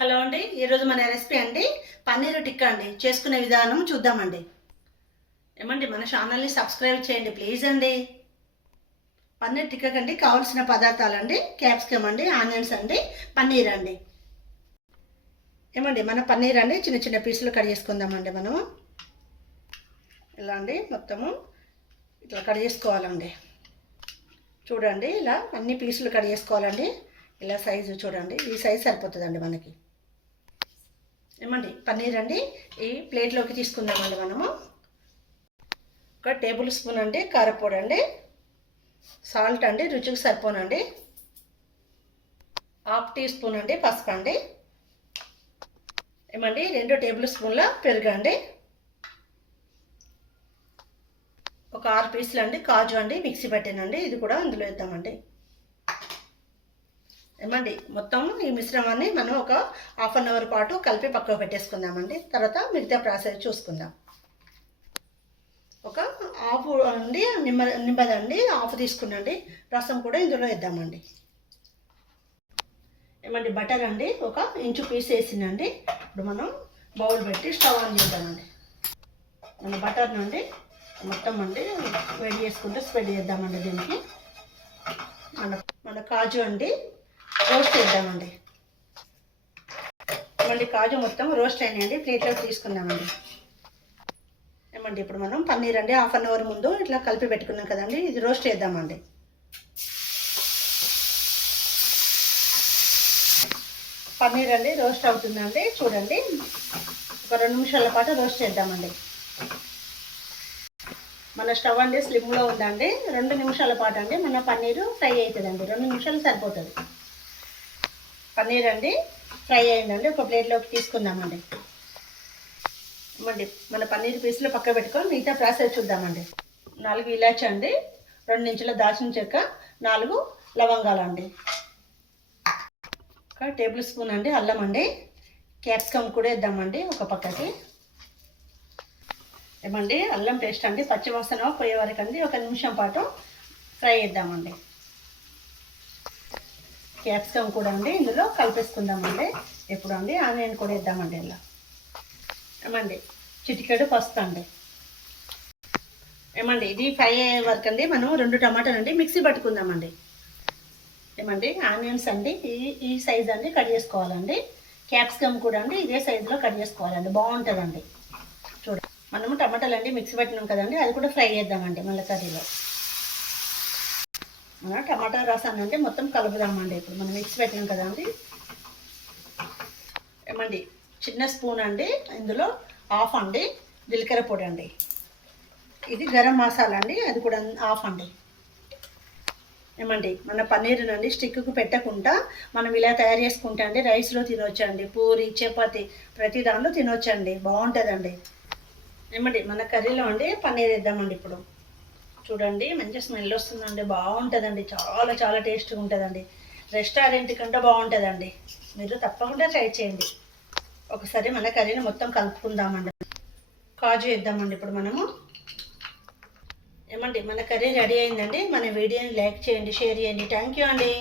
Hello అండి, ఈరోజు మన రెసిపీ అండి పన్నీరు టిక్కా అండి. చేసుకునే విధానం చూద్దామండి. ఏమండి, మన ఛానల్ని సబ్స్క్రైబ్ చేయండి ప్లీజ్ అండి. పన్నీర్ టిక్కాకండి కావాల్సిన పదార్థాలండి: క్యాప్సికమ్ అండి, ఆనియన్స్ అండి, పన్నీర్ అండి. ఏమండి, మన పన్నీర్ అండి చిన్న చిన్న పీసులు కట్ చేసుకుందామండి. మనము ఇలా అండి మొత్తము ఇట్లా కట్ చేసుకోవాలండి. చూడండి, ఇలా అన్ని పీసులు కట్ చేసుకోవాలండి. ఇలా సైజు చూడండి, ఈ సైజు సరిపోతుందండి మనకి. ఏమండి, పన్నీర్ అండి ఈ ప్లేట్లోకి తీసుకుందామండి. మనము ఒక టేబుల్ స్పూన్ అండి కారపొడి అండి, సాల్ట్ అండి రుచికి సరిపోనండి, హాఫ్ టీ స్పూన్ అండి పసుపు అండి, ఏమండి 2 టేబుల్ స్పూన్ల పెరుగు అండి, ఒక 6 పీసులు అండి కాజు అండి మిక్సీ పెట్టానండి, ఇది కూడా అందులో వేద్దామండి. ఏమండి, మొత్తం ఈ మిశ్రమాన్ని మనం ఒక హాఫ్ అన్ అవర్ పాటు కలిపి పక్కకు పెట్టేసుకుందామండి. తర్వాత మిగతా ప్రాసెస్ చూసుకుందాం. ఒక హాఫ్ అండి నిమ్మదండి హాఫ్ తీసుకున్నాండి, రసం కూడా ఇందులో వేద్దామండి. ఏమండి, బటర్ అండి ఒక ఇంచు పీస్ వేసిందండి. ఇప్పుడు మనం బౌల్ పెట్టి స్టవ్ ఆన్ చేద్దామండి. మన బటర్ నుండి మొత్తం అండి వేడి చేసుకుంటే స్ప్రెడ్ చేద్దామండి. దీనికి మన కాజు అండి రోస్ట్ చేద్దామండి. మళ్ళీ కాజు మొత్తం రోస్ట్ అయినాయండి, ప్లేట్లోకి తీసుకుందామండి. ఏమండి, ఇప్పుడు మనం పన్నీర్ అండి హాఫ్ అన్ అవర్ ముందు ఇట్లా కలిపి పెట్టుకున్నాం కదండి, ఇది రోస్ట్ చేద్దామండి. పన్నీర్ అండి రోస్ట్ అవుతుందండి, చూడండి. ఒక 2 నిమిషాల పాటు రోస్ట్ చేద్దామండి. మన స్టవ్ అండి స్లిమ్లో ఉందండి. 2 నిమిషాల పాటు అండి మన పన్నీరు ఫ్రై అవుతుందండి. 2 నిమిషాలు సరిపోతుంది. పన్నీర్ అండి ఫ్రై అయిందండి, ఒక ప్లేట్లోకి తీసుకుందామండి. మన పన్నీర్ పీసులు పక్క పెట్టుకొని మిగతా ప్రాసెస్ చూద్దామండి. 4 ఇలాచి అండి, 2 ఇంచుల దాల్చిన చెక్క, 4 లవంగాలు అండి, ఒక టేబుల్ స్పూన్ అండి అల్లం అండి, క్యాప్సికమ్ కూడా వేద్దామండి ఒక పక్కకి. ఏమండి, అల్లం పేస్ట్ అండి పచ్చివాసన పోయే వరకు అండి ఒక నిమిషం పాటు ఫ్రై చేద్దామండి. క్యాప్సికమ్ కూడా అండి ఇందులో కలిపేసుకుందామండి. ఎప్పుడు అండి ఆనియన్ కూడా వేద్దామండి. ఇలా ఏమండి చిటికెడు పసుపు అండి. ఏమండి, ఇది ఫ్రై అయ్యే వరకు అండి మనం 2 టమాటాలు అండి మిక్సీ పట్టుకుందామండి. ఏమండి, ఆనియన్స్ అండి ఈ సైజ్ అండి కట్ చేసుకోవాలండి. క్యాప్సికమ్ కూడా అండి ఇదే సైజులో కట్ చేసుకోవాలండి, బాగుంటుందండి. చూడండి, మనము టమాటాలు అండి మిక్సీ పట్టినాం కదండి, అది కూడా ఫ్రై చేద్దామండి మళ్ళీ కర్రీలో. మన టమాటా రసాన్ని అంటే మొత్తం కలుపుదామండి. ఇప్పుడు మనం మిక్స్ పెట్టినాం కదండి. ఏమండి, చిన్న స్పూన్ అండి ఇందులో హాఫ్ అండి జీలకర్ర పొడి అండి, ఇది గరం మసాలా అండి, అది కూడా హాఫ్ అండి. ఏమండి, మన పన్నీర్ అండి స్టిక్కు పెట్టకుండా మనం ఇలా తయారు చేసుకుంటే అండి రైస్లో తినొచ్చండి, పూరి చపాతి ప్రతి దానిలో తినొచ్చండి, బాగుంటుందండి. ఏమండి, మన కర్రీలో అండి పన్నీర్ వేద్దామండి. ఇప్పుడు చూడండి, మంచి స్మెల్ వస్తుందండి, బాగుంటుందండి, చాలా చాలా టేస్ట్గా ఉంటుందండి. రెస్టారెంట్ కంటే బాగుంటుందండి. మీరు తప్పకుండా ట్రై చేయండి. ఒకసారి మన కర్రీని మొత్తం కలుపుకుందామండి. కాజు వేద్దామండి ఇప్పుడు మనము. ఏమండి, మన కర్రీ రెడీ అయిందండి. మన వీడియోని లైక్ చేయండి, షేర్ చేయండి. థ్యాంక్ యూ అండి.